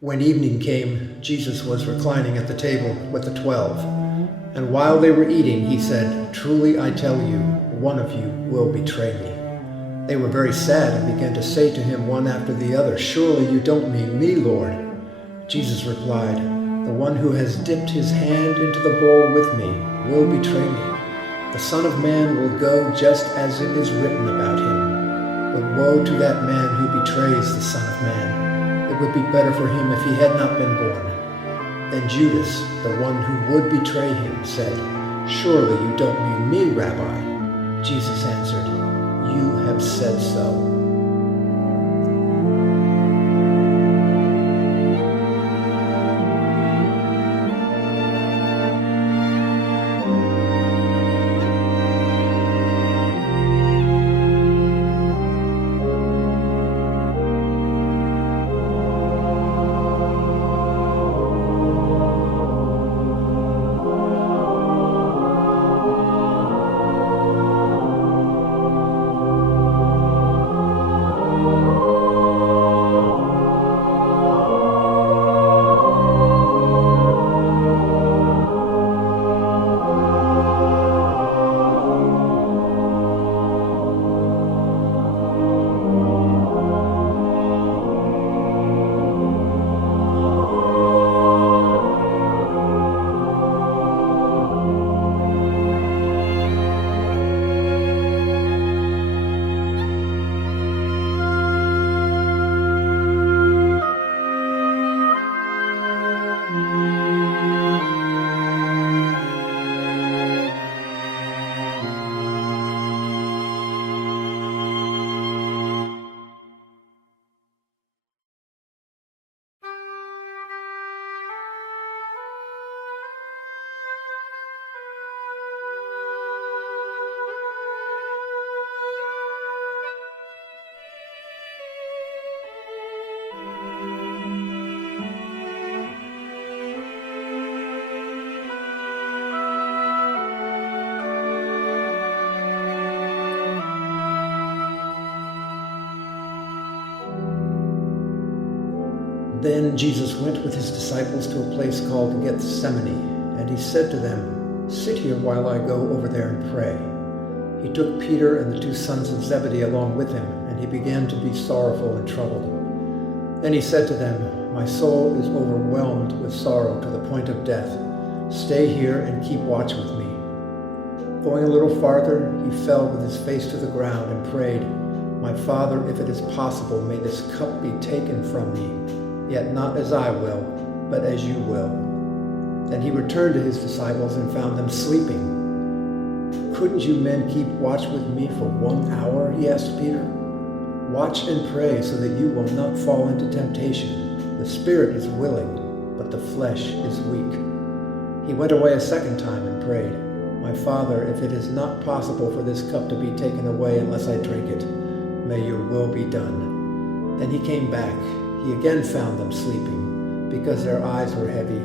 When evening came, Jesus was reclining at the table with the 12. And while they were eating, he said, "Truly I tell you, one of you will betray me." They were very sad and began to say to him one after the other, "Surely you don't mean me, Lord." Jesus replied, "The one who has dipped his hand into the bowl with me will betray me. The Son of Man will go just as it is written about him. But woe to that man who betrays the Son of Man. It would be better for him if he had not been born." Then Judas, the one who would betray him, said, "Surely you don't mean me, Rabbi." Jesus answered, "You have said so." Then Jesus went with his disciples to a place called Gethsemane, and he said to them, "Sit here while I go over there and pray." He took Peter and the two sons of Zebedee along with him, and he began to be sorrowful and troubled. Then he said to them, "My soul is overwhelmed with sorrow to the point of death. Stay here and keep watch with me." Going a little farther, he fell with his face to the ground and prayed, "My Father, if it is possible, may this cup be taken from me. Yet not as I will, but as you will." Then he returned to his disciples and found them sleeping. "Couldn't you men keep watch with me for 1 hour?" he asked Peter. "Watch and pray so that you will not fall into temptation. The spirit is willing, but the flesh is weak." He went away a second time and prayed, "My Father, if it is not possible for this cup to be taken away unless I drink it, may your will be done." Then he came back. He again found them sleeping, because their eyes were heavy.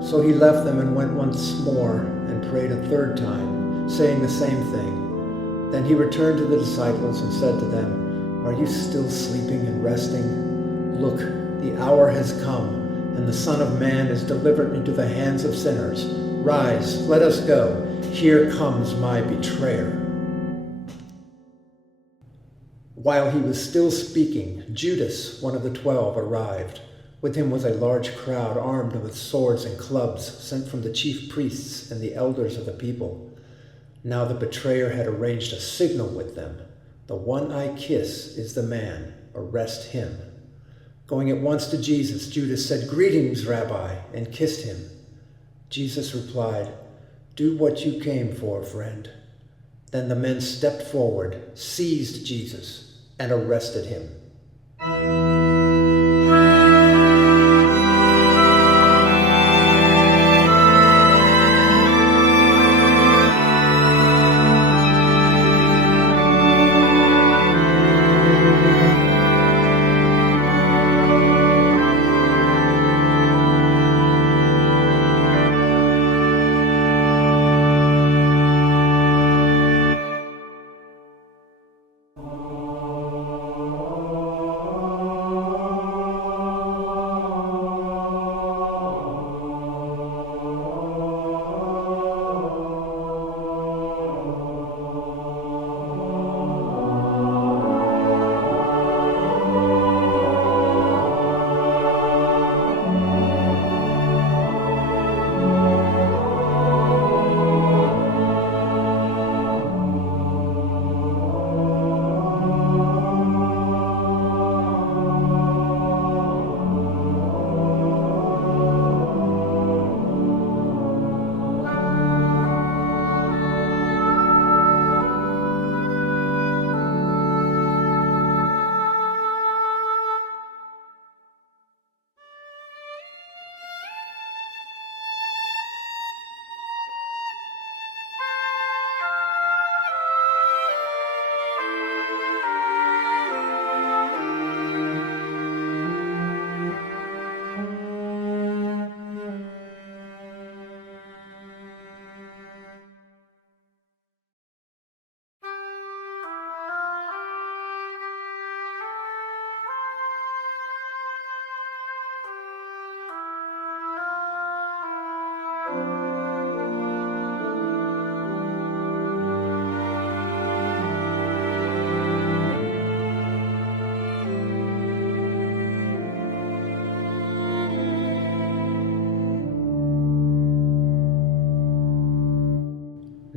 So he left them and went once more and prayed a third time, saying the same thing. Then he returned to the disciples and said to them, "Are you still sleeping and resting? Look, the hour has come, and the Son of Man is delivered into the hands of sinners. Rise, let us go. Here comes my betrayer." While he was still speaking, Judas, one of the 12, arrived. With him was a large crowd armed with swords and clubs, sent from the chief priests and the elders of the people. Now the betrayer had arranged a signal with them. "The one I kiss is the man. Arrest him." Going at once to Jesus, Judas said, "Greetings, Rabbi," and kissed him. Jesus replied, "Do what you came for, friend." Then the men stepped forward, seized Jesus, and arrested him.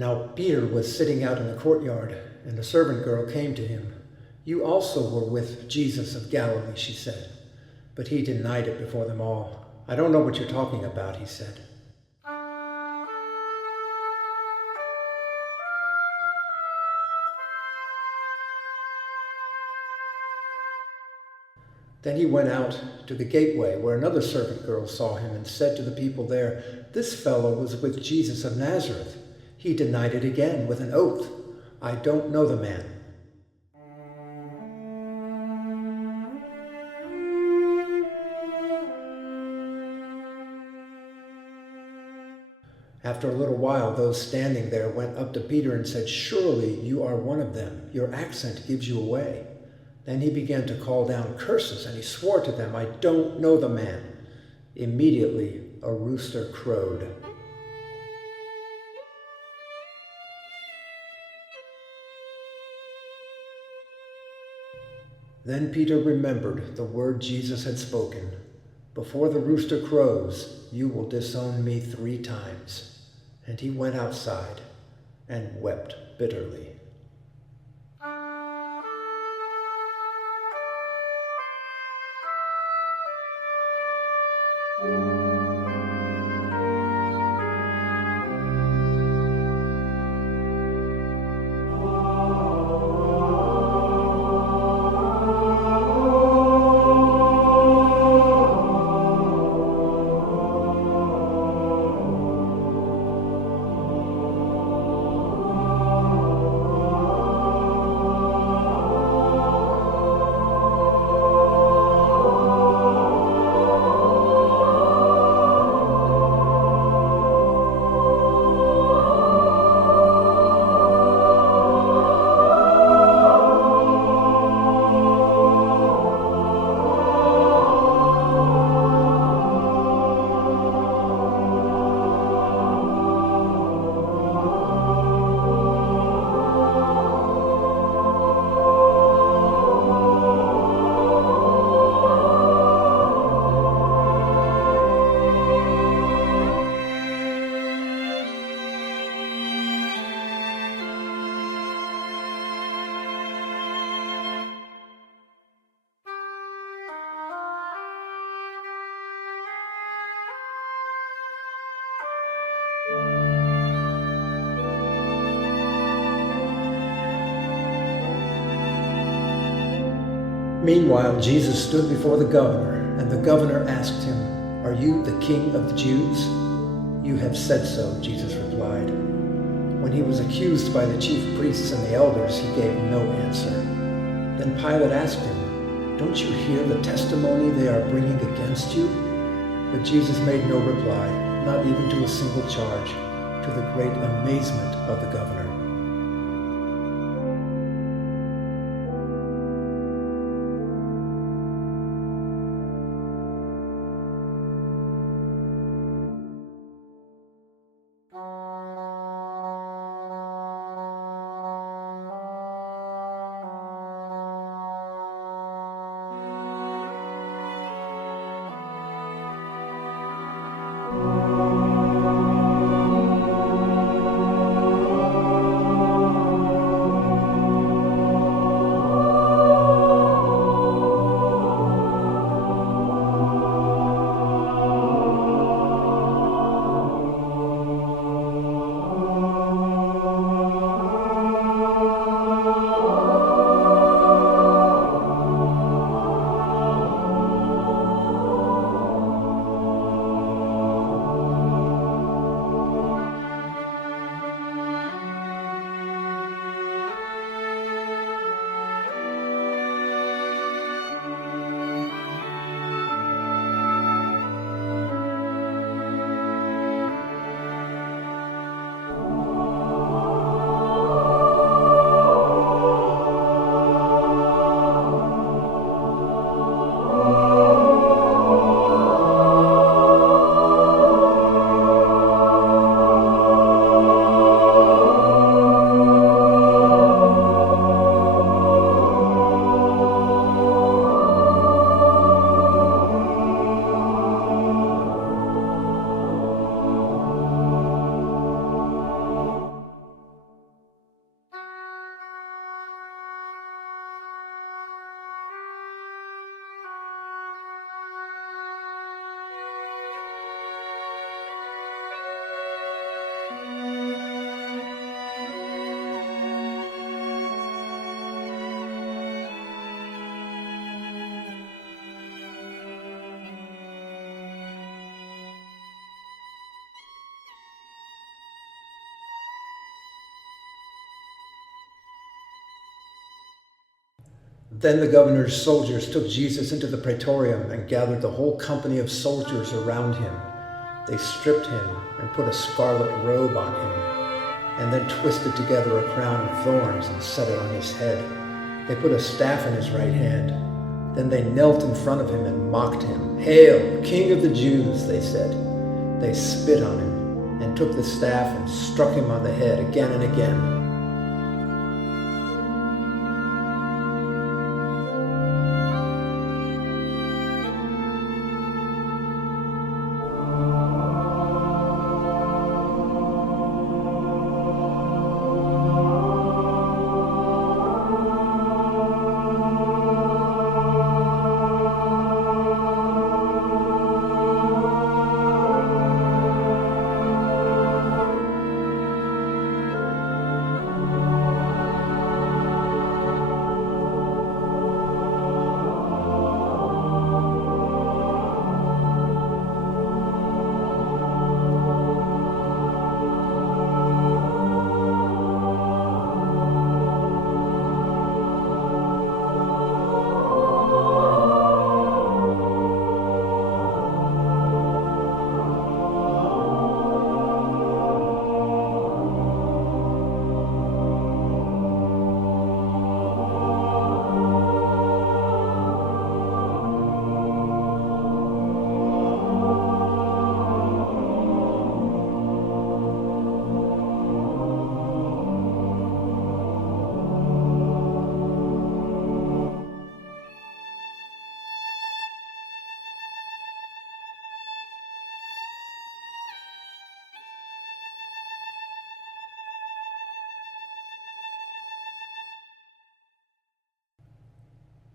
Now Peter was sitting out in the courtyard, and a servant girl came to him. "You also were with Jesus of Galilee," she said. But he denied it before them all. "I don't know what you're talking about," he said. Then he went out to the gateway, where another servant girl saw him and said to the people there, "This fellow was with Jesus of Nazareth." He denied it again with an oath, "I don't know the man." After a little while, those standing there went up to Peter and said, "Surely you are one of them. Your accent gives you away." Then he began to call down curses, and he swore to them, "I don't know the man." Immediately a rooster crowed. Then Peter remembered the word Jesus had spoken, "Before the rooster crows, you will disown me 3 times." And he went outside and wept bitterly. Meanwhile, Jesus stood before the governor, and the governor asked him, "Are you the king of the Jews?" "You have said so," Jesus replied. When he was accused by the chief priests and the elders, he gave no answer. Then Pilate asked him, "Don't you hear the testimony they are bringing against you?" But Jesus made no reply, not even to a single charge, to the great amazement of the governor. Then the governor's soldiers took Jesus into the praetorium and gathered the whole company of soldiers around him. They stripped him and put a scarlet robe on him, and then twisted together a crown of thorns and set it on his head. They put a staff in his right hand. Then they knelt in front of him and mocked him. "Hail, King of the Jews," they said. They spit on him and took the staff and struck him on the head again and again.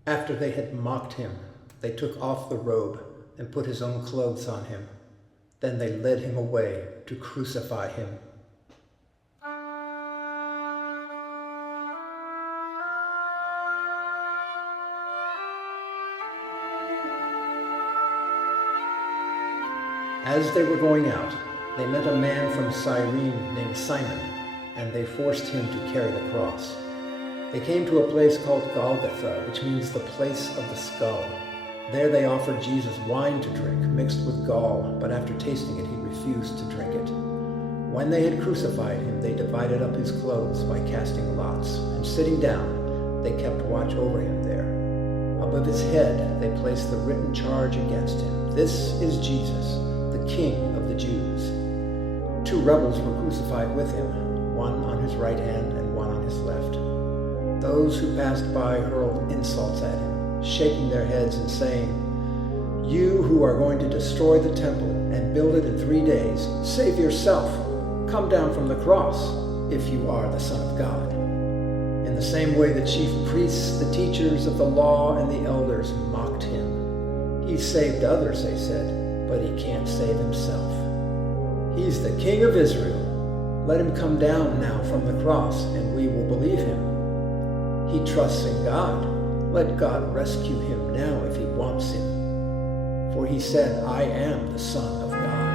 After they had mocked him, they took off the robe and put his own clothes on him. Then they led him away to crucify him. As they were going out, they met a man from Cyrene named Simon, and they forced him to carry the cross. They came to a place called Golgotha, which means the place of the skull. There they offered Jesus wine to drink, mixed with gall, but after tasting it, he refused to drink it. When they had crucified him, they divided up his clothes by casting lots, and sitting down, they kept watch over him there. Above his head, they placed the written charge against him: "This is Jesus, the King of the Jews." 2 rebels were crucified with him, one on his right hand and one on his left. Those who passed by hurled insults at him, shaking their heads and saying, "You who are going to destroy the temple and build it in 3 days, save yourself. Come down from the cross, if you are the Son of God." In the same way, the chief priests, the teachers of the law, and the elders mocked him. "He saved others," they said, "but he can't save himself. He's the King of Israel. Let him come down now from the cross, and we will believe him. He trusts in God. Let God rescue him now if he wants him. For he said, 'I am the Son of God.'"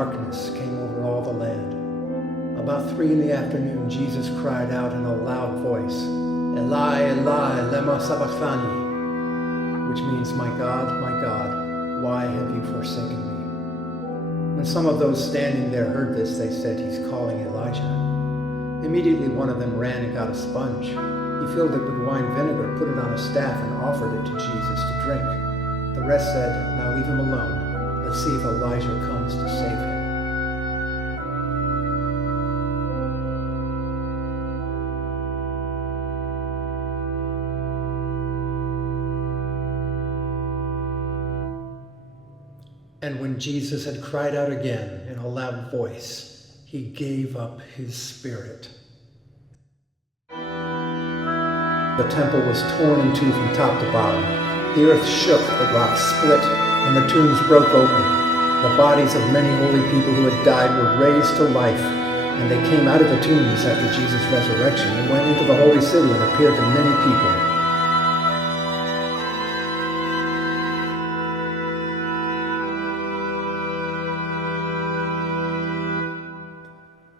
darkness came over all the land. About 3 p.m, Jesus cried out in a loud voice, "Eli, Eli, lema sabachthani," which means, my God, why have you forsaken me?" When some of those standing there heard this, they said, "He's calling Elijah." Immediately one of them ran and got a sponge. He filled it with wine vinegar, put it on a staff, and offered it to Jesus to drink. The rest said, "Now leave him alone. Let's see if Elijah comes to save him." And when Jesus had cried out again in a loud voice, he gave up his spirit. The temple was torn in two from top to bottom. The earth shook, the rocks split, and the tombs broke open. The bodies of many holy people who had died were raised to life, and they came out of the tombs after Jesus' resurrection and went into the holy city and appeared to many people.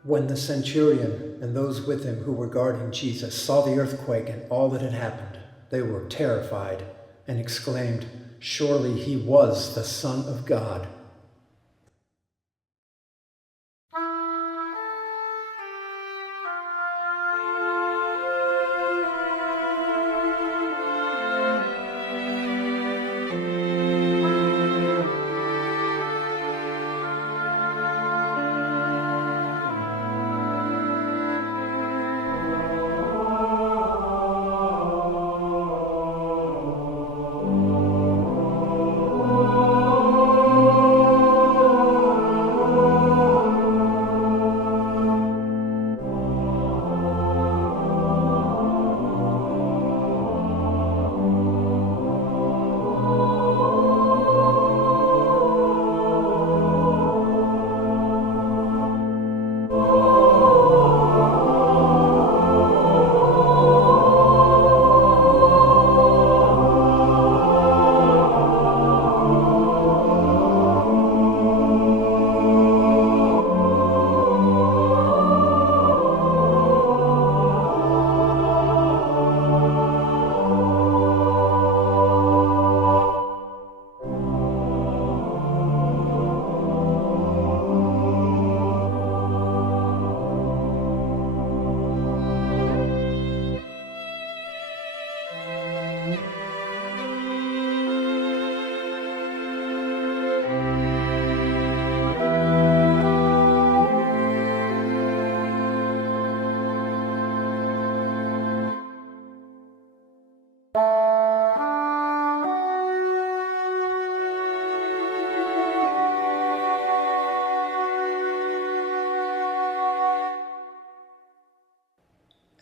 When the centurion and those with him who were guarding Jesus saw the earthquake and all that had happened, they were terrified and exclaimed, "Surely he was the Son of God."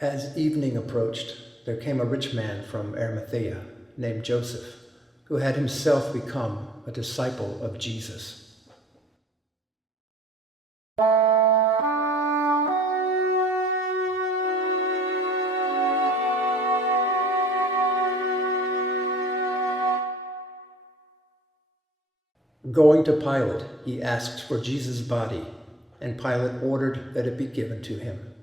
As evening approached, there came a rich man from Arimathea named Joseph, who had himself become a disciple of Jesus. Going to Pilate, he asked for Jesus' body, and Pilate ordered that it be given to him.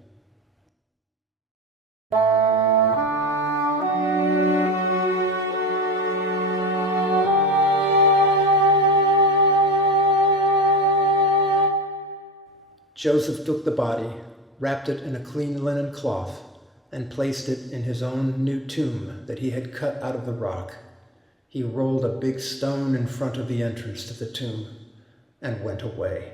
Joseph took the body, wrapped it in a clean linen cloth, and placed it in his own new tomb that he had cut out of the rock. He rolled a big stone in front of the entrance to the tomb and went away.